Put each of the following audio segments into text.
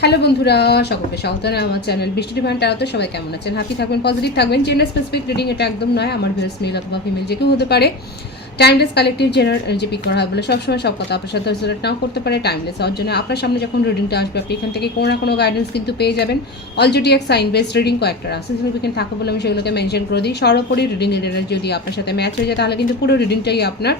Hello বন্ধুরা, সকলকে স্বাগত জানাই আমার চ্যানেল বৃষ্টি ডিভাইন ট্যারোতে। সবাই কেমন আছেন? হ্যাপি থাকবেন, পজিটিভ থাকবেন। জেন্ডার স্পেসিফিক রিডিং এটা একদম নয়, আমার ভিউয়ার্স মেল অথবা ফিমেল যে কেউ হতে পারে। Timeless collective general energy pick করা হয় বলে সবসময় সব কথা আপনার সাথে রেজোনেট নাও করতে পারে। টাইমলেস হওয়ার জন্য আপনার সামনে যখন রিডিংটা আসবে আপনি এখান থেকে কোনো না কোনো গাইডেন্স কিন্তু পেয়ে যাবেন। অলরেডি এক সাইন বেসড রিডিং কয়েকটা রাশি সিগনিফিকেন্ট থাকে বলে আমি সেগুলোকে মেনশন করে দিই। সর্বোপরি রিডিং এর এনার্জি যদি আপনার সাথে ম্যাচ হয়ে যায় তাহলে কিন্তু পুরো রিডিংটাই আপনার।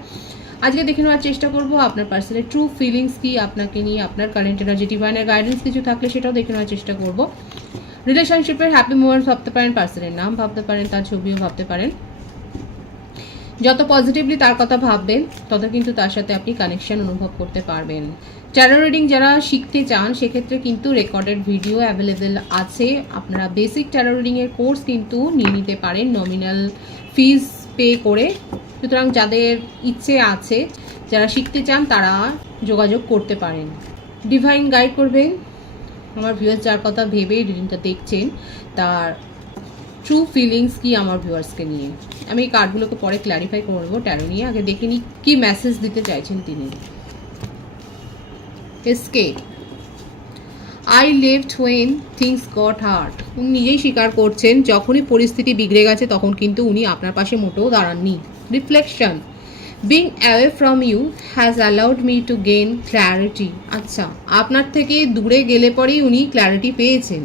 আজকে দেখে নেওয়ার চেষ্টা করব আপনার পার্সোনাল ট্রু ফিলিংস কি আপনাকে নিয়ে, আপনার কারেন্ট এনার্জি ডিভাইনের গাইডেন্স কিছু থাকলে সেটাও দেখে নেওয়ার চেষ্টা করব। রিলেশনশিপের হ্যাপি মোমেন্টস ভাবতে পারেন, পার্সনের নাম ভাবতে পারেন, তার ছবিও ভাবতে পারেন। যত পজিটিভলি তার কথা ভাববেন তত কিন্তু তার সাথে আপনি কানেকশন অনুভব করতে পারবেন। ট্যারো রিডিং যারা শিখতে চান সেক্ষেত্রে কিন্তু রেকর্ডেড ভিডিও অ্যাভেলেবেল আছে। আপনারা বেসিক ট্যারো রিডিংয়ের কোর্স কিন্তু নিয়ে নিতে পারেন নমিনাল ফিজ পে করে। সুতরাং যাদের ইচ্ছে আছে, যারা শিখতে চান তারা যোগাযোগ করতে পারেন। ডিভাইন গাইড করবেন আমার ভিউয়ার্স যার কথা ভেবে রিডিংটা দেখছেন, তার ট্রু ফিলিংস কি আমার ভিউয়ার্সকে নিয়ে। আমি এই কার্ডগুলোকে পরে ক্ল্যারিফাই করবো ট্যারো নিয়ে, আগে দেখে নিই কী মেসেজ দিতে চাইছেন তিনি। Escape, I left when things goat hard. উনি নিজেই স্বীকার করছেন যখনই পরিস্থিতি বিগড়ে গেছে তখন কিন্তু উনি আপনার পাশে মোটেও দাঁড়াননি। Reflection, being away from you has allowed me to gain clarity. আচ্ছা, আপনার থেকে দূরে গেলে পরেই উনি ক্ল্যারিটি পেয়েছেন,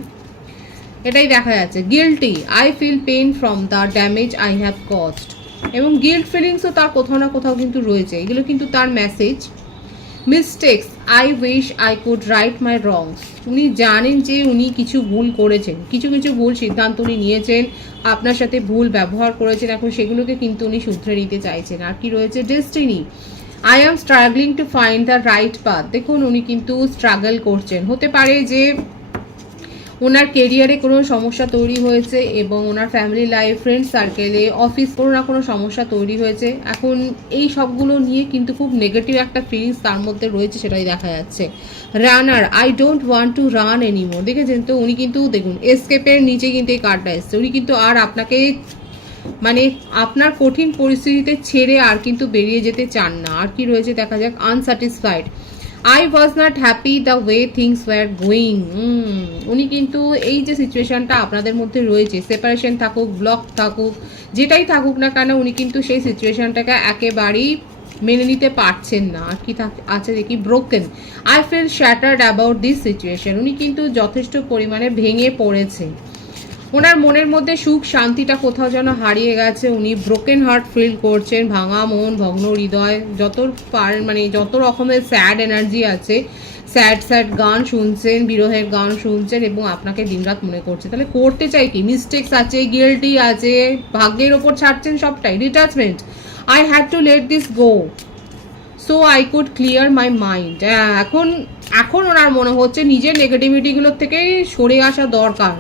এটাই দেখা যাচ্ছে। Guilty, I feel pain from the damage I have caused. এবং গিল্ট ফিলিংসও তার কোথাও না কোথাও কিন্তু রয়েছে, এগুলো কিন্তু তার message. Mistakes, I wish I could right my wrongs. উনি জানেন যে উনি কিছু ভুল করেছেন, কিছু কিছু ভুল সিদ্ধান্ত উনি নিয়েছেন, আপনার সাথে ভুল ব্যবহার করেছেন, এখন সেগুলোকে কিন্তু উনি শুধরে নিতে চাইছেন। আর কি রয়েছে? Destiny, I am struggling to find the right path. দেখুন উনি কিন্তু স্ট্রাগল করছেন, হতে পারে যে ওনার কেরিয়ারে কোনো সমস্যা তৈরি হয়েছে এবং ওনার ফ্যামিলি লাইফ, ফ্রেন্ড সার্কেলে, অফিস কোনো না কোনো সমস্যা তৈরি হয়েছে। এখন এই সবগুলো নিয়ে কিন্তু খুব নেগেটিভ একটা ফিলিংস তার মধ্যে রয়েছে, সেটাই দেখা যাচ্ছে। Runner, I don't want to run anymore. দেখেছেন তো উনি কিন্তু দেখুন এসকেপের নিচে কিন্তু এই কার্ডটা এসছে। উনি কিন্তু আর আপনাকে মানে আপনার কঠিন পরিস্থিতিতে ছেড়ে আর কিন্তু বেরিয়ে যেতে চান না। আর কি রয়েছে দেখা যাক। Unsatisfied, I was not happy the way things were going. উনি কিন্তু এই যে সিচুয়েশনটা আপনাদের মধ্যে রয়েছে, সেপারেশন থাকুক, ব্লক থাকুক, যেটাই থাকুক না কেন, উনি কিন্তু সেই সিচুয়েশনটাকে একেবারেই মেনে নিতে পারছেন না। আর কি আছে দেখি। Broken, I feel shattered about this situation. উনি কিন্তু যথেষ্ট পরিমাণে ভেঙে পড়েছে, ওনার মনের মধ্যে সুখ শান্তিটা কোথাও যেন হারিয়ে গেছে। উনি ব্রোকেন হার্ট ফিল করছেন, ভাঙা মন, ভগ্ন হৃদয়, যত রকমের স্যাড এনার্জি আছে, স্যাড স্যাড গান শুনছেন, বিরহের গান শুনছেন এবং আপনাকে দিনরাত মনে করছে। তাহলে করতে চাই কি? মিস্টেক্স আছে, গিল্টি আছে, ভাগ্যের ওপর ছাড়ছেন সবটাই। Detachment, I had to let this go so I could clear my mind. এখন ওনার মনে হচ্ছে নিজের নেগেটিভিটিগুলোর থেকে সরে আসা দরকার,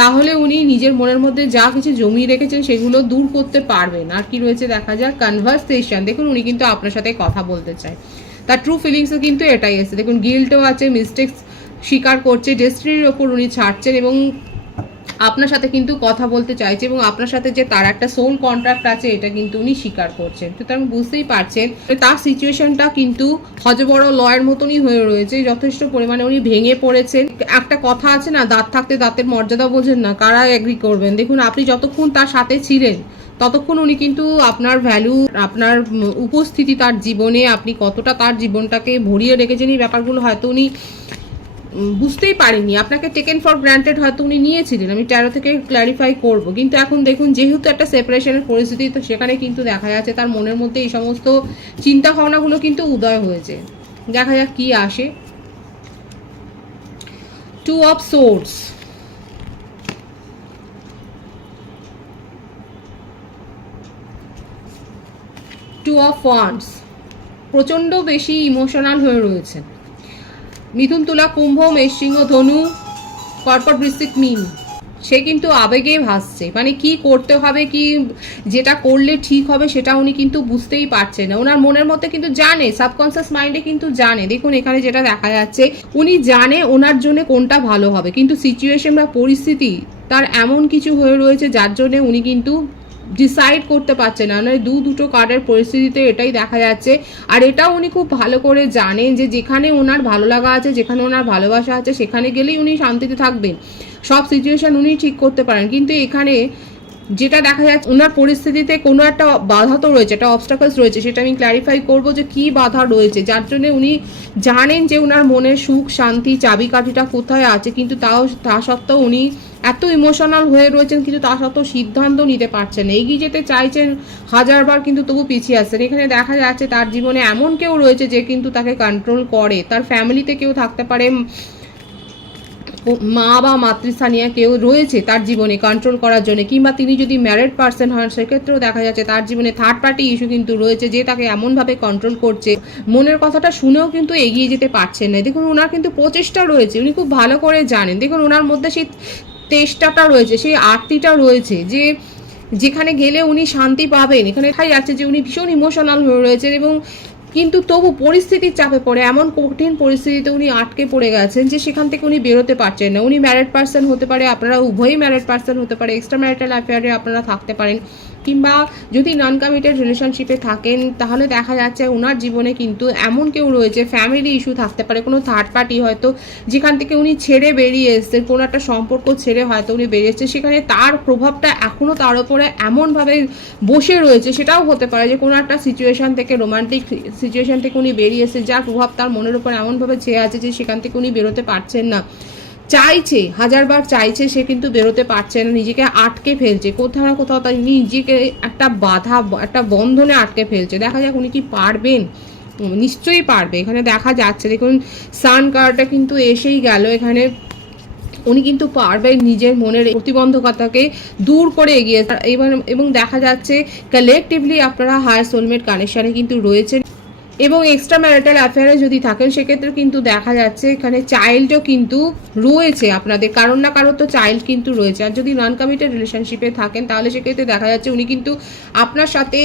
তাহলে উনি নিজের মনের মধ্যে যা কিছু জমিয়ে রেখেছেন সেগুলো দূর করতে পারবেন। আর কি রয়েছে দেখা যাক। কনভারসেশন, দেখুন উনি কিন্তু আপনার সাথে কথা বলতে চায়, তার ট্রু ফিলিংসও কিন্তু এটাই এসেছে। দেখুন গিল্টও আছে, মিস্টেক্স স্বীকার করছে, ডেস্টিনির ওপর উনি ছাড়ছেন এবং আপনার সাথে কিন্তু কথা বলতে চাইছে এবং আপনার সাথে যে তার একটা সোল কন্ট্রাক্ট আছে এটা কিন্তু উনি স্বীকার করছেন। সুতরাং বুঝতেই পারছেন তার সিচুয়েশনটা কিন্তু হজবড় লয়ের মতনই হয়ে রয়েছে, যথেষ্ট পরিমাণে উনি ভেঙে পড়েছেন। একটা কথা আছে না, দাঁত থাকতে দাঁতের মর্যাদা বোঝেন না, কারা এগ্রি করবেন? দেখুন আপনি যতক্ষণ তার সাথে ছিলেন ততক্ষণ উনি কিন্তু আপনার ভ্যালু, আপনার উপস্থিতি তার জীবনে, আপনি কতটা তার জীবনটাকে ভরিয়ে রেখেছেন এই ব্যাপারগুলো হয়তো উনি বুঝতেই পারিনি। আপনাকে টেকেন ফর গ্রান্টেড হয়তো উনি নিয়েছিলেন, আমি ট্যারো থেকে ক্ল্যারিফাই করব। কিন্তু এখন দেখুন যেহেতু একটা সেপারেশনের পরিস্থিতি, তো সেখানে কিন্তু দেখা যাচ্ছে তার মনের মধ্যে এই সমস্ত চিন্তা ভাবনাগুলো কিন্তু উদয় হয়েছে। দেখা যাক কি আসে। Two of swords, two of wands, প্রচণ্ড বেশি ইমোশনাল হয়ে রয়েছে। মিথুন, তুলা, কুম্ভ, মেষ, সিংহ, ধনু, কর্কট, বৃশ্চিক, মীন, সে কিন্তু আবেগে ভাসছে। মানে কি করতে হবে, কি যেটা করলে ঠিক হবে সেটা উনি কিন্তু বুঝতেই পারছেন না। ওনার মনের মধ্যে কিন্তু জানে, সাবকনসিয়াস মাইন্ডে কিন্তু জানে। দেখুন এখানে যেটা দেখা যাচ্ছে, উনি জানে ওনার জন্য কোনটা ভালো হবে, কিন্তু সিচুয়েশন বা পরিস্থিতি তার এমন কিছু হয়ে রয়েছে যার জন্য উনি কিন্তু ডিসাইড করতে পারছে না, মানে দুটো কার্ডের পরিস্থিতিতে এটাই দেখা যাচ্ছে। আর এটাও উনি খুব ভালো করে জানেন যে যেখানে ওনার ভালো লাগা আছে, যেখানে ওনার ভালোবাসা আছে, সেখানে গেলেই উনি শান্তিতে থাকবেন, সব সিচুয়েশন উনি ঠিক করতে পারেন। কিন্তু এখানে যেটা দেখা যাচ্ছে ওনার পরিস্থিতিতে কোনো একটা বাধা তো রয়েছে, একটা অবস্টাকলস রয়েছে, সেটা আমি ক্ল্যারিফাই করবো যে কি বাধা রয়েছে, যার জন্য উনি জানেন যে ওনার মনের সুখ শান্তি চাবিকাঠিটা কোথায় আছে, কিন্তু তা সত্ত্বেও উনি এত ইমোশনাল হয়ে রয়েছেন, কিন্তু তা সত্ত্বেও সিদ্ধান্ত নিতে পারছেন না, এগিয়ে যেতে চাইছেন হাজারবার, কিন্তু তবু পিছিয়ে আসছেন। এখানে দেখা যাচ্ছে তার জীবনে এমন কেউ রয়েছে যে কিন্তু তাকে কন্ট্রোল করে, তার ফ্যামিলিতে কেউ থাকতে পারে, মা বা মাতৃস্থানীয় কেউ রয়েছে তার জীবনে কন্ট্রোল করার জন্য, কিংবা তিনি যদি ম্যারিড পার্সন হন সেক্ষেত্রেও দেখা যাচ্ছে তার জীবনে থার্ড পার্টি ইস্যু কিন্তু রয়েছে, যে তাকে এমনভাবে কন্ট্রোল করছে, মনের কথাটা শুনেও কিন্তু এগিয়ে যেতে পারছেন না। দেখুন ওনার কিন্তু প্রচেষ্টা রয়েছে, উনি খুব ভালো করে জানেন, দেখুন ওনার মধ্যে সেই চেষ্টাটা রয়েছে, সেই আরতিটা রয়েছে যে যেখানে গেলে উনি শান্তি পাবেন। এখানে দেখা যাচ্ছে যে উনি ভীষণ ইমোশনাল হয়ে রয়েছেন, এবং কিন্তু তবু পরিস্থিতির চাপে পড়ে এমন কঠিন পরিস্থিতিতে উনি আটকে পড়ে গেছেন যে সেখান থেকে উনি বেরোতে পারছেন না। উনি ম্যারিড পার্সন হতে পারে, আপনারা উভয়ই ম্যারিড পার্সন হতে পারে, এক্সট্রা ম্যারিটাল অ্যাফেয়ারে আপনারা থাকতে পারেন, কিংবা যদি নন কমিটেড রিলেশনশিপে থাকেন তাহলে দেখা যাচ্ছে ওনার জীবনে কিন্তু এমন কেউ রয়েছে, ফ্যামিলি ইস্যু থাকতে পারে, কোনো থার্ড পার্টি হয়তো যেখান থেকে উনি ছেড়ে বেরিয়ে এসছেন, কোনো একটা সম্পর্ক ছেড়ে হয়তো উনি বেরিয়ে এসছে, সেখানে তার প্রভাবটা এখনও তার উপরে এমনভাবে বসে রয়েছে। সেটাও হতে পারে যে কোনো একটা সিচুয়েশান থেকে, রোমান্টিক সিচুয়েশান থেকে উনি বেরিয়ে এসে যার প্রভাব তার মনের উপর এমনভাবে ছেয়ে আছে যে সেখান থেকে উনি বেরোতে পারছেন না, চাইছে হাজারবার চাইছে, সে কিন্তু বেরোতে পারছে না, নিজেকে আটকে ফেলছে কোথাও না কোথাও, তাই নিজেকে একটা বাধা, একটা বন্ধনে আটকে ফেলছে। দেখা যাক উনি কি পারবেন, নিশ্চয়ই পারবে। এখানে দেখা যাচ্ছে দেখুন সান কার্ডটা কিন্তু এসেই গেল, এখানে উনি কিন্তু পারবেন নিজের মনের প্রতিবন্ধকতাকে দূর করে এগিয়ে এবং দেখা যাচ্ছে কালেকটিভলি আপনারা হায়ার সোলমেট কানেকশানে কিন্তু রয়েছেন, এবং এক্সট্রা ম্যারিটাল অ্যাফেয়ারে যদি থাকেন সেক্ষেত্রে কিন্তু দেখা যাচ্ছে এখানে চাইল্ডও কিন্তু রয়েছে আপনাদের, কারণ না কারোর তো চাইল্ড কিন্তু রয়েছে। আর যদি নন কমিটেড রিলেশনশিপে থাকেন তাহলে সেক্ষেত্রে দেখা যাচ্ছে উনি কিন্তু আপনার সাথে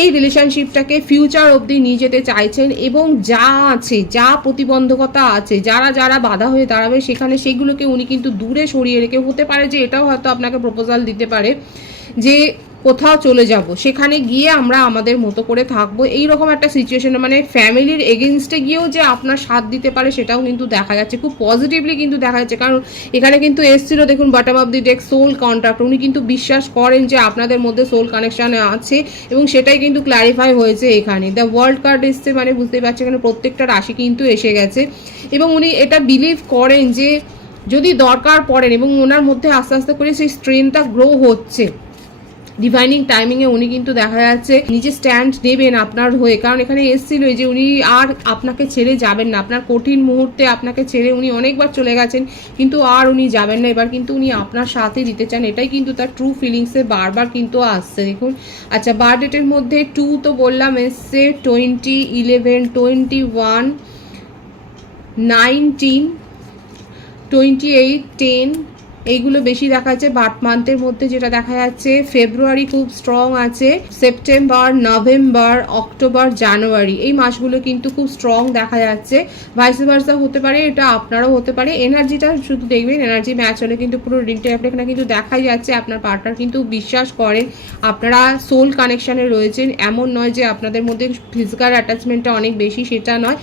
এই রিলেশনশিপটাকে ফিউচার অবধি নিয়ে যেতে চাইছেন, এবং যা আছে, যা প্রতিবন্ধকতা আছে, যারা বাধা হয়ে দাঁড়াবে সেখানে সেগুলোকে উনি কিন্তু দূরে সরিয়ে রেখে, হতে পারে যে এটাও হয়তো আপনাকে প্রপোজাল দিতে পারে যে কোথাও চলে যাব, সেখানে গিয়ে আমরা আমাদের মতো করে থাকবো, এইরকম একটা সিচুয়েশনে, মানে ফ্যামিলির এগেনস্টে গিয়েও যে আপনার সাথ দিতে পারে সেটাও কিন্তু দেখা যাচ্ছে, খুব পজিটিভলি কিন্তু দেখা যাচ্ছে। কারণ এখানে কিন্তু এসছিল দেখুন bottom of the deck soul contract, উনি কিন্তু বিশ্বাস করেন যে আপনাদের মধ্যে সোল কানেকশানে আছে, এবং সেটাই কিন্তু ক্ল্যারিফাই হয়েছে এখানে। দ্য ওয়ার্ল্ড কার্ড এসছে, মানে বুঝতেই পারছি এখানে প্রত্যেকটা রাশি কিন্তু এসে গেছে, এবং উনি এটা বিলিভ করেন যে যদি দরকার পড়েন, এবং ওনার মধ্যে আস্তে আস্তে করে সেই স্ট্রেংথটা গ্রো হচ্ছে, ডিভাইনিং টাইমিংয়ে উনি কিন্তু দেখা যাচ্ছে নিজে স্ট্যান্ড নেবেন আপনার হয়ে। কারণ এখানে এসেছিল যে উনি আর আপনাকে ছেড়ে যাবেন না, আপনার কঠিন মুহূর্তে আপনাকে ছেড়ে উনি অনেকবার চলে গেছেন, কিন্তু আর উনি যাবেন না, এবার কিন্তু উনি আপনার সাথে দিতে চান, এটাই কিন্তু তার ট্রু ফিলিংসে বারবার কিন্তু আসছে। দেখুন আচ্ছা, বার্থ ডেটের মধ্যে 2 তো বললাম এসছে, 20, 11, 21, 19, 28, 10, এইগুলো বেশি দেখা যাচ্ছে। বার্থ মান্থের মধ্যে যেটা দেখা যাচ্ছে ফেব্রুয়ারি খুব স্ট্রং আছে, সেপ্টেম্বর, নভেম্বর, অক্টোবর, জানুয়ারি এই মাসগুলো কিন্তু খুব স্ট্রং দেখা যাচ্ছে। ভাইস ভার্সা হতে পারে, এটা আপনারও হতে পারে। এনার্জিটা শুধু দেখবেন, এনার্জি ম্যাচ হলে কিন্তু পুরো রিডিংটা এখানে কিন্তু দেখাই যাচ্ছে আপনার পার্টনার কিন্তু বিশ্বাস করেন আপনারা সোল কানেকশানে রয়েছেন। এমন নয় যে আপনাদের মধ্যে ফিজিক্যাল অ্যাটাচমেন্টটা অনেক বেশি, সেটা নয়।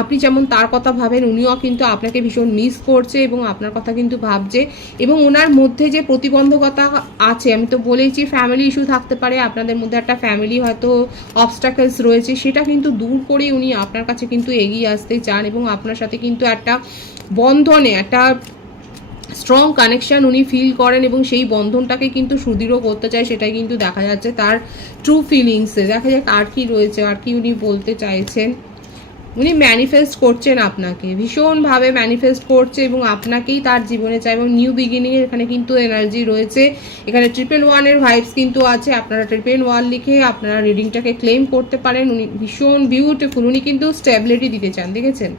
আপনি যেমন তার কথা ভাবেন উনিও কিন্তু আপনাকে ভীষণ মিস করছে এবং আপনার কথা কিন্তু ভাবছে, এবং ওনার মধ্যে যে প্রতিবন্ধকতা আছে, আমি তো বলেইছি ফ্যামিলি ইস্যু থাকতে পারে, আপনাদের মধ্যে একটা ফ্যামিলি হয়তো অবস্টাকলস রয়েছে, সেটা কিন্তু দূর করে উনি আপনার কাছে কিন্তু এগিয়ে আসতে চান, এবং আপনার সাথে কিন্তু একটা বন্ধনে, একটা স্ট্রং কানেকশান উনি ফিল করেন, এবং সেই বন্ধনটাকে কিন্তু সুদৃঢ় করতে চায়, সেটাই কিন্তু দেখা যাচ্ছে তার ট্রু ফিলিংসে। দেখা যাক আর কি রয়েছে, আর কি উনি বলতে চাইছেন। উনি ম্যানিফেস্ট করছেন আপনাকে, ভীষণভাবে ম্যানিফেস্ট করছে, এবং আপনাকেই তার জীবনে চাই, এবং নিউ বিগিনিংয়ের এখানে কিন্তু এনার্জি রয়েছে। এখানে 111 ভাইবস কিন্তু আছে, আপনারা 111 লিখে আপনারা রিডিংটাকে ক্লেম করতে পারেন। উনি ভীষণ বিউটিফুল, উনি কিন্তু স্টেবিলিটি দিতে চান, দেখেছেন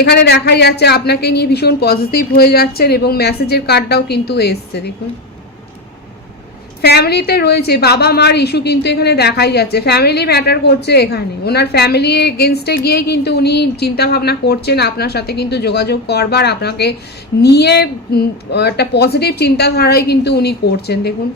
এখানে দেখা যাচ্ছে আপনাকে নিয়ে ভীষণ পজিটিভ হয়ে যাচ্ছেন, এবং মেসেজের কার্ডটাও কিন্তু এসছে দেখুন। ফ্যামিলিতে রয়েছে বাবা মার ইস্যু কিন্তু এখানে দেখাই যাচ্ছে, ফ্যামিলি ম্যাটার করছে এখানে, ওনার ফ্যামিলি এগেনস্টে গিয়ে কিন্তু উনি চিন্তা ভাবনা করছেন আপনার সাথে কিন্তু যোগাযোগ করবার, আপনাকে নিয়ে একটা পজিটিভ চিন্তাধারাই কিন্তু উনি করছেন। দেখুন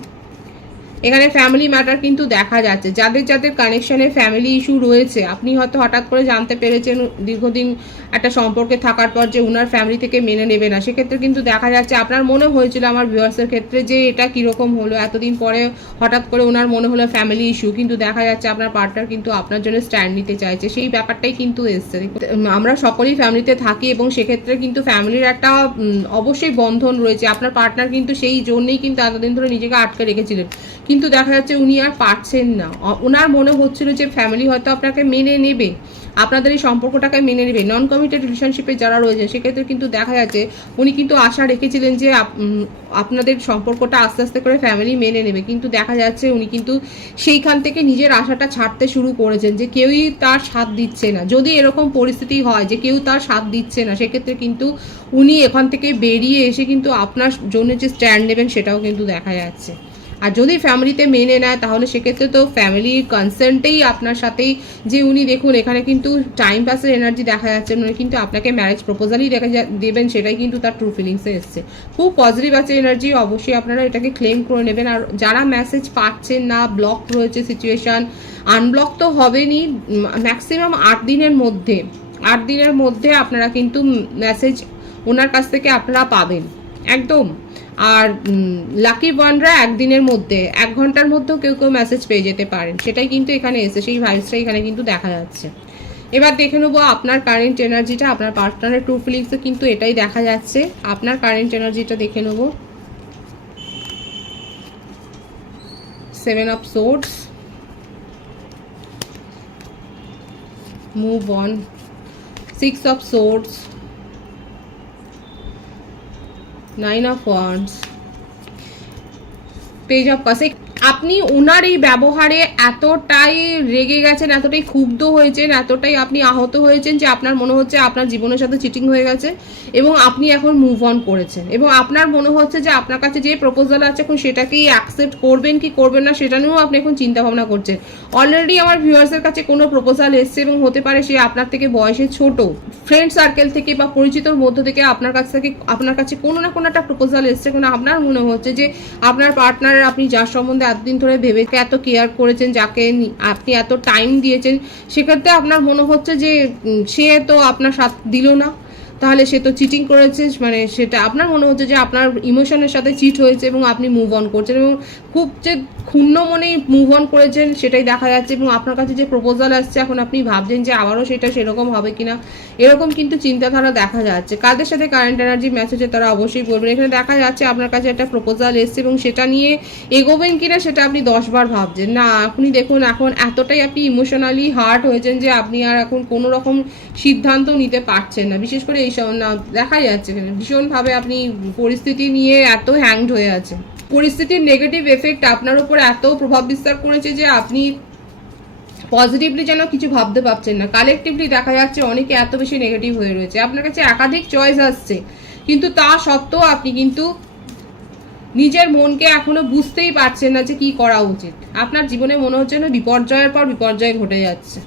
এখানে ফ্যামিলি ম্যাটার কিন্তু দেখা যাচ্ছে, যাদের যাদের কানেকশনে ফ্যামিলি ইস্যু রয়েছে, আপনি হয়তো হঠাৎ করে জানতে পেরেছেন দীর্ঘদিন একটা সম্পর্কে থাকার পর যে উনার ফ্যামিলি থেকে মেনে নেবে না, সেক্ষেত্রে কিন্তু দেখা যাচ্ছে আপনার মনে হয়েছিল আমার ভিউয়ার্সের ক্ষেত্রে যে এটা কীরকম হলো, এতদিন পরে হঠাৎ করে ওনার মনে হলো ফ্যামিলি ইস্যু, কিন্তু দেখা যাচ্ছে আপনার পার্টনার কিন্তু আপনার জন্য স্ট্যান্ড নিতে চাইছে, সেই ব্যাপারটাই কিন্তু এসছে। আমরা সকলেই ফ্যামিলিতে থাকি এবং সেক্ষেত্রে কিন্তু ফ্যামিলির একটা অবশ্যই বন্ধন রয়েছে। আপনার পার্টনার কিন্তু সেই জন্যই কিন্তু এতদিন ধরে নিজেকে আটকে রেখেছিলেন, কিন্তু দেখা যাচ্ছে উনি আর পারছেন না। ওনার মনে হচ্ছিল যে ফ্যামিলি হয়তো আপনাকে মেনে নেবে, আপনাদের এই সম্পর্কটাকে মেনে নেবে। নন কমিটেড রিলেশনশিপে যারা রয়েছে সেক্ষেত্রে কিন্তু দেখা যাচ্ছে উনি কিন্তু আশা রেখেছিলেন যে আপনাদের সম্পর্কটা আস্তে আস্তে করে ফ্যামিলি মেনে নেবে, কিন্তু দেখা যাচ্ছে উনি কিন্তু সেইখান থেকে নিজের আশাটা ছাড়তে শুরু করেছেন যে কেউই তার সাথ দিচ্ছে না। যদি এরকম পরিস্থিতি হয় যে কেউ তার সাথ দিচ্ছে না, সেক্ষেত্রে কিন্তু উনি এখান থেকে বেরিয়ে এসে কিন্তু আপনার জন্য যে স্ট্যান্ড নেবেন সেটাও কিন্তু দেখা যাচ্ছে। আর যদি ফ্যামিলিতে মেনে নেয় তাহলে সেক্ষেত্রে তো ফ্যামিলির কনসেন্টেই আপনার সাথেই যে উনি দেখুন এখানে কিন্তু টাইম পাসের এনার্জি দেখা যাচ্ছে, উনি কিন্তু আপনাকে ম্যারেজ প্রপোজালই দেবেন, সেটাই কিন্তু তার ট্রু ফিলিংসে এসছে। খুব পজিটিভ আছে এনার্জি, অবশ্যই আপনারা এটাকে ক্লেম করে নেবেন। আর যারা মেসেজ পাচ্ছেন না, ব্লক রয়েছে সিচুয়েশান, আনব্লক তো হবেনি, ম্যাক্সিমাম 8 দিনের মধ্যে আপনারা কিন্তু মেসেজ ওনার কাছ থেকে আপনারা পাবেন একদম। আর লাকি ওয়ানরা 1 দিনের মধ্যে, 1 ঘন্টার মধ্যেও কেউ কেউ মেসেজ পেয়ে যেতে পারেন, সেটাই কিন্তু এখানে এসে সেই ভাইবসটা এখানে কিন্তু দেখা যাচ্ছে। এবার দেখে নেবো আপনার কারেন্ট এনার্জিটা, আপনার পার্টনারের ট্রু ফিলিংসে কিন্তু এটাই দেখা যাচ্ছে। আপনার কারেন্ট এনার্জিটা দেখে নেবো। 7 of swords, move on, 6 of swords, 9 of wands, page of cups. আপনি ওনার এই ব্যবহারে এতটাই রেগে গেছেন, এতটাই ক্ষুব্ধ হয়েছেন, এতটাই আপনি আহত হয়েছেন যে আপনার মনে হচ্ছে আপনার জীবনের সাথে চিটিং হয়ে গেছে এবং আপনি এখন মুভ অন করেছেন এবং আপনার মনে হচ্ছে যে আপনার কাছে যে প্রপোজাল আছে এখন সেটাকেই অ্যাকসেপ্ট করবেন কি করবেন না সেটা নিয়েও আপনি এখন চিন্তা ভাবনা করছেন। অলরেডি আমার ভিউয়ার্সের কাছে কোনো প্রপোজাল এসছে এবং হতে পারে সে আপনার থেকে বয়সে ছোট, ফ্রেন্ড সার্কেল থেকে বা পরিচিতর মধ্য থেকে আপনার কাছে কোনো না কোনো একটা প্রপোজাল এসছে। কোনো আপনার মনে হচ্ছে যে আপনার পার্টনার, আপনি যার সম্বন্ধে এতদিন ধরে ভেবে এত কেয়ার করেছেন, যাকে আপনি এত টাইম দিয়েছেন, সেক্ষেত্রে আপনার মনে হচ্ছে যে সে তো আপনার সাথ দিল না, তাহলে সে তো চিটিং করেছে, মানে সেটা আপনার মনে হচ্ছে যে আপনার ইমোশনের সাথে চিট হয়েছে এবং আপনি মুভ অন করছেন এবং খুব যে ক্ষুণ্ণ মনেই মুভ অন করেছেন সেটাই দেখা যাচ্ছে। এবং আপনার কাছে যে প্রপোজাল আসছে এখন আপনি ভাবছেন যে আবারও সেটা সেরকম হবে কিনা, এরকম কিন্তু চিন্তাধারা দেখা যাচ্ছে। কাদের সাথে কারেন্ট এনার্জি মেসেজে তারা অবশ্যই বলবেন। এখানে দেখা যাচ্ছে আপনার কাছে একটা প্রপোজাল এসছে এবং সেটা নিয়ে এগোবেন কিনা সেটা আপনি 10 বার ভাবছেন না। আপনি দেখুন এখন এতটাই আপনি ইমোশনালি হার্ট হয়েছেন যে আপনি আর এখন কোনো রকম সিদ্ধান্ত নিতে পারছেন না। বিশেষ করে এইসব না দেখা যাচ্ছে ভীষণভাবে আপনি পরিস্থিতি নিয়ে এত হ্যাংড হয়ে আছেন। পরিস্থিতির নেগেটিভ এফেক্ট আপনার উপর এত প্রভাব বিস্তার করেছে যে আপনি পজিটিভলি যেন কিছু ভাবতে পারছেন না। কালেকটিভলি দেখা যাচ্ছে অনেকে এত বেশি নেগেটিভ হয়ে রয়েছে, আপনার কাছে একাধিক চয়েস আসছে, কিন্তু তা সত্ত্বেও আপনি কিন্তু নিজের মনকে এখনো বুঝতেই পারছেন না যে কি করা উচিত। আপনার জীবনে মনে হচ্ছে না বিপর্যয়ের পর বিপর্যয় ঘটে যাচ্ছে।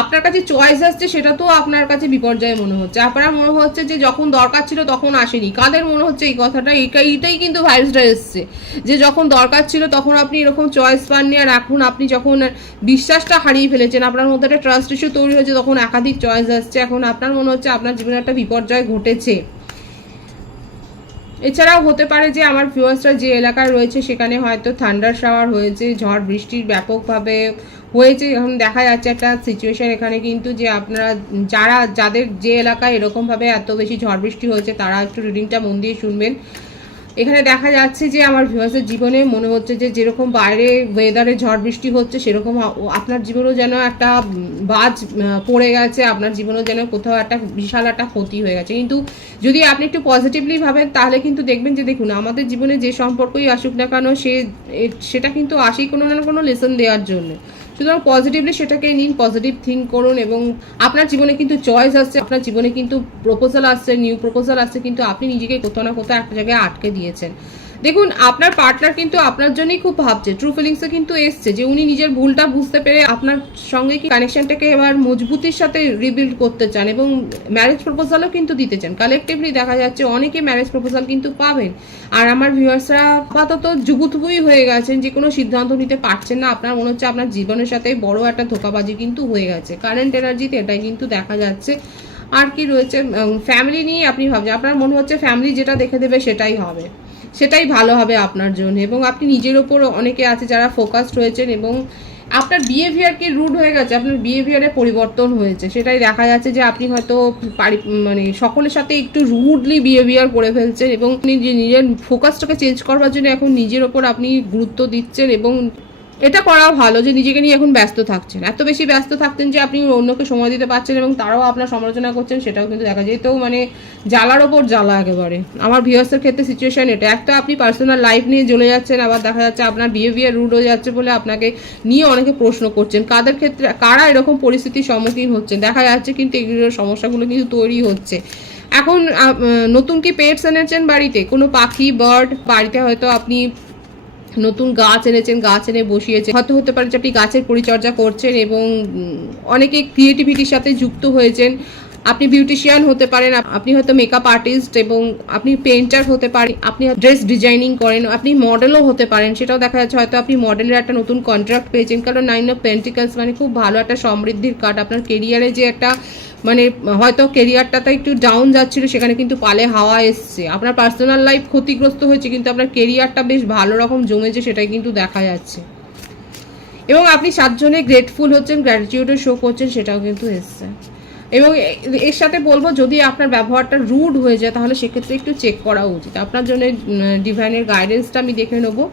আপনার কাছে চয়েস আসছে সেটা তো আপনার কাছে বিপর্যয় মনে হচ্ছে। আপনার মনে হচ্ছে যে যখন দরকার ছিল তখন আসেনি। কাদের মনে হচ্ছে এই কথাটা? এইটাই কিন্তু ভাইবসটা এসছে যে যখন দরকার ছিল তখন আপনি এরকম চয়েস পাননি, আর এখন আপনি যখন বিশ্বাসটা হারিয়ে ফেলেছেন, আপনার মধ্যে একটা ট্রাস্ট ইস্যু তৈরি হয়েছে, তখন একাধিক চয়েস আসছে। এখন আপনার মনে হচ্ছে আপনার জীবনে একটা বিপর্যয় ঘটেছে। এছাড়াও হতে পারে যে আমার ভিউয়ার্সরা যে এলাকায় রয়েছে সেখানে হয়তো থান্ডার শাওয়ার হয়েছে, ঝড় বৃষ্টির ব্যাপকভাবে হয়েছে। এখন দেখা যাচ্ছে একটা সিচুয়েশন এখানে কিন্তু যে আপনারা যাদের যে এলাকায় এরকমভাবে এত বেশি ঝড় বৃষ্টি হয়েছে তারা একটু রিডিংটা মন দিয়ে শুনবেন। এখানে দেখা যাচ্ছে যে আমার ভিউয়ার্সের জীবনে মনে হচ্ছে যে যেরকম বাইরে ওয়েদারে ঝড় বৃষ্টি হচ্ছে সেরকম আপনার জীবনেও যেন একটা বাজ পড়ে গেছে, আপনার জীবনেও যেন কোথাও একটা বিশাল একটা ক্ষতি হয়ে গেছে। কিন্তু যদি আপনি একটু পজিটিভলি ভাবেন তাহলে কিন্তু দেখবেন যে দেখুন আমাদের জীবনে যে সম্পর্কই আসুক না কেন সেটা কিন্তু আসেই কোনো না কোনো লেসন দেওয়ার জন্য। সুতরাং পজিটিভলি সেটাকে নিন, পজিটিভ থিঙ্ক করুন এবং আপনার জীবনে কিন্তু চয়েস আসছে, আপনার জীবনে কিন্তু প্রপোজাল আসছে, নিউ প্রপোজাল আসছে, কিন্তু আপনি নিজেকে কোথাও না কোথাও একটা জায়গায় আটকে দিয়েছেন। দেখুন আপনার পার্টনার কিন্তু আপনার জন্যই খুব ভাবছে, ট্রু ফিলিংসে কিন্তু এসছে যে উনি নিজের ভুলটা বুঝতে পেরে আপনার সঙ্গে কি কানেকশনটাকে এবার মজবুতির সাথে রিবিল্ড করতে চান এবং ম্যারেজ প্রপোজালও কিন্তু দিতে চান। কালেকটিভলি দেখা যাচ্ছে অনেকে ম্যারেজ প্রপোজাল কিন্তু পাবেন। আর আমার ভিউয়ার্সরা আপাতত জুবুথুবুই হয়ে গেছেন, যে কোনো সিদ্ধান্ত নিতে পারছেন না। আপনার মনে হচ্ছে আপনার জীবনের সাথে বড় একটা ধোঁকাবাজি কিন্তু হয়ে গেছে, কারেন্ট এনার্জিতে এটাই কিন্তু দেখা যাচ্ছে। আর কি রয়েছে, ফ্যামিলি নিয়ে আপনি ভাবছেন, আপনার মনে হচ্ছে ফ্যামিলি যেটা দেখে দেবে সেটাই হবে, সেটাই ভালো হবে আপনার জন্য। এবং আপনি নিজের ওপর অনেকে আছে যারা ফোকাসড হয়েছেন এবং আপনার বিহেভিয়ার কি রুড হয়ে গেছে, আপনার বিহেভিয়ারে পরিবর্তন হয়েছে, সেটাই দেখা যাচ্ছে যে আপনি হয়তো মানে সকলের সাথে একটু রুডলি বিহেভিয়ার করে ফেলছেন এবং নিজের ফোকাসটাকে চেঞ্জ করবার জন্য এখন নিজের ওপর আপনি গুরুত্ব দিচ্ছেন। এবং এটা করা ভালো যে নিজেকে নিয়ে এখন ব্যস্ত থাকছেন, এত বেশি ব্যস্ত থাকতেন যে আপনি অন্যকে সময় দিতে পারছেন এবং তারাও আপনার সমালোচনা করছেন, সেটাও কিন্তু দেখা যায়। তো মানে জ্বালার ওপর জ্বালা একেবারে আমার ভিউয়ার্সের ক্ষেত্রে সিচুয়েশন এটা। একটা আপনি পার্সোনাল লাইফ নিয়ে চলে যাচ্ছেন, আবার দেখা যাচ্ছে আপনার বিহেভিয়ার রুড হয়ে যাচ্ছে বলে আপনাকে নিয়ে অনেকে প্রশ্ন করছেন। কাদের ক্ষেত্রে কারা এরকম পরিস্থিতির সম্মুখীন হচ্ছেন দেখা যাচ্ছে, কিন্তু এগুলোর সমস্যাগুলো কিন্তু তৈরি হচ্ছে। এখন নতুন কি পেটস এনেছেন বাড়িতে, কোনো পাখি বার্ড বাড়িতে, হয়তো আপনি নতুন গাছ এনেছেন, গাছ এনে বসিয়েছেন, হয়তো হতে পারে যে আপনি গাছের পরিচর্যা করছেন এবং অনেকে ক্রিয়েটিভিটির সাথে যুক্ত হয়েছেন। আপনি বিউটিশিয়ান হতে পারেন, আপনি হয়তো মেকআপ আর্টিস্ট এবং আপনি পেন্টার হতে পারেন, আপনি ড্রেস ডিজাইনিং করেন, আপনি মডেলও হতে পারেন, সেটাও দেখা যাচ্ছে। হয়তো আপনি মডেলের একটা নতুন কন্ট্রাক্ট পেয়েছেন, কারণ 9 অফ পেন্টিকলস মানে খুব ভালো একটা সমৃদ্ধির কার্ড। আপনার কেরিয়ারে যে একটা মানে হয়তো কেরিয়ারটাতে একটু ডাউন যাচ্ছিল, সেখানে কিন্তু পালে হাওয়া এসছে। আপনার পার্সোনাল লাইফ ক্ষতিগ্রস্ত হয়েছে, কিন্তু আপনার কেরিয়ারটা বেশ ভালো রকম জমেছে, সেটাই কিন্তু দেখা যাচ্ছে। এবং আপনি 7 জনে গ্রেটফুল হচ্ছেন, গ্র্যাটিটিউডও শো করছেন, সেটাও কিন্তু এসছে। এবং এর সাথে বলবো, যদি আপনার ব্যবহারটা রুড হয়ে যায় তাহলে সেক্ষেত্রে একটু চেক করা উচিত। আপনার জন্য ডিভাইনের গাইডেন্সটা আমি দেখে নেবো।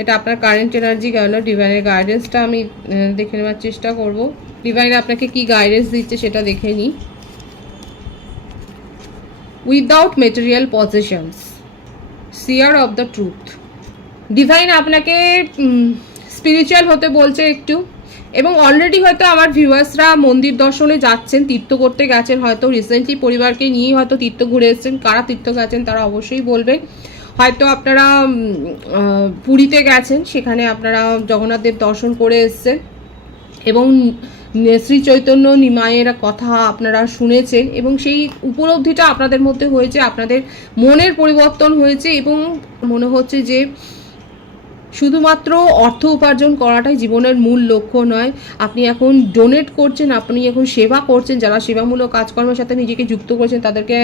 এটা আপনার কারেন্ট এনার্জি গেল, ডিভাইনের গাইডেন্সটা আমি দেখে নেওয়ার চেষ্টা করব। ডিভাইন আপনাকে কি গাইডেন্স দিচ্ছে সেটা দেখে নিই। Without material possessions, seer of the truth. Divine আপনাকে স্পিরিচুয়াল হতে বলছে একটু, এবং অলরেডি হয়তো আমার ভিউয়ার্সরা মন্দির দর্শনে যাচ্ছেন, তীর্থ করতে গেছেন, হয়তো রিসেন্টলি পরিবারকে নিয়েই হয়তো তীর্থ ঘুরে এসেছেন। কারা তীর্থ গেছেন তারা অবশ্যই বলবেন। হয়তো আপনারা পুরীতে গেছেন, সেখানে আপনারা জগন্নাথ দেব দর্শন করে এসেছেন এবং শ্রী চৈতন্য নিমায়ের কথা আপনারা শুনেছেন এবং সেই উপলব্ধিটা আপনাদের মধ্যে হয়েছে, আপনাদের মনের পরিবর্তন হয়েছে এবং মনে হচ্ছে যে শুধুমাত্র অর্থ উপার্জন করাটাই জীবনের মূল লক্ষ্য নয়। আপনি এখন ডোনেট করছেন, আপনি এখন সেবা করছেন, যারা সেবামূলক কাজকর্মের সাথে নিজেকে যুক্ত করছেন তাদেরকে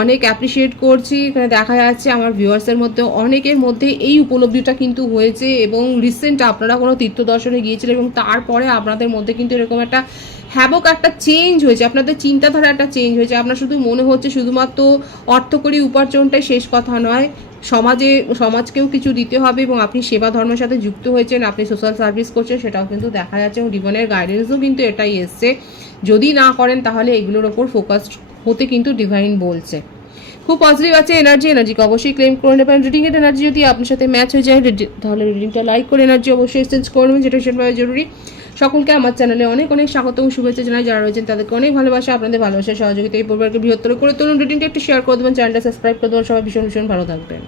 অনেক অ্যাপ্রিসিয়েট করছি। এখানে দেখা যাচ্ছে আমার ভিউয়ার্সের মধ্যে অনেকের মধ্যে এই উপলব্ধিটা কিন্তু হয়েছে এবং রিসেন্ট আপনারা কোনো তীর্থ দর্শনে গিয়েছিলেন এবং তারপরে আপনাদের মধ্যে কিন্তু এরকম একটা হ্যাবক একটা চেঞ্জ হয়েছে, আপনাদের চিন্তাধারা একটা চেঞ্জ হয়েছে। আপনার শুধু মনে হচ্ছে শুধুমাত্র অর্থকরী উপার্জনটাই শেষ কথা নয়, সমাজকেও কিছু দিতে হবে এবং আপনি সেবা ধর্মের সাথে যুক্ত হয়েছেন, আপনি সোশ্যাল সার্ভিস করছেন, সেটাও কিন্তু দেখা যাচ্ছে। এবং ডিভাইনের গাইডেন্সও কিন্তু এটাই এসছে, যদি না করেন তাহলে এগুলোর ওপর ফোকাস হতে কিন্তু ডিভাইন বলছে। খুব পজিটিভ আছে এনার্জিকে অবশ্যই ক্লেম করে নেবেন। রিডিংয়ের এনার্জি যদি আপনার সাথে ম্যাচ হয়ে যায় তাহলে রিডিংটা লাইক করে এনার্জি অবশ্যই এক্সচেঞ্জ করে নেবেন, যেটা সেভাবে জরুরি। সকলকে আমার চ্যানেলে অনেক অনেক স্বাগত ও শুভেচ্ছা জানাই। যারা রয়েছেন তাদেরকে অনেক ভালোবাসা, আপনাদের ভালোবাসা সহযোগিতা এই পরিবারকে বৃহত্তর করে তুলুন। রিডিংটা একটু শেয়ার করে দেবেন, চ্যানেলটা সাবস্ক্রাইব করে দেবেন। সবাই ভীষণ ভীষণ ভালো থাকবেন।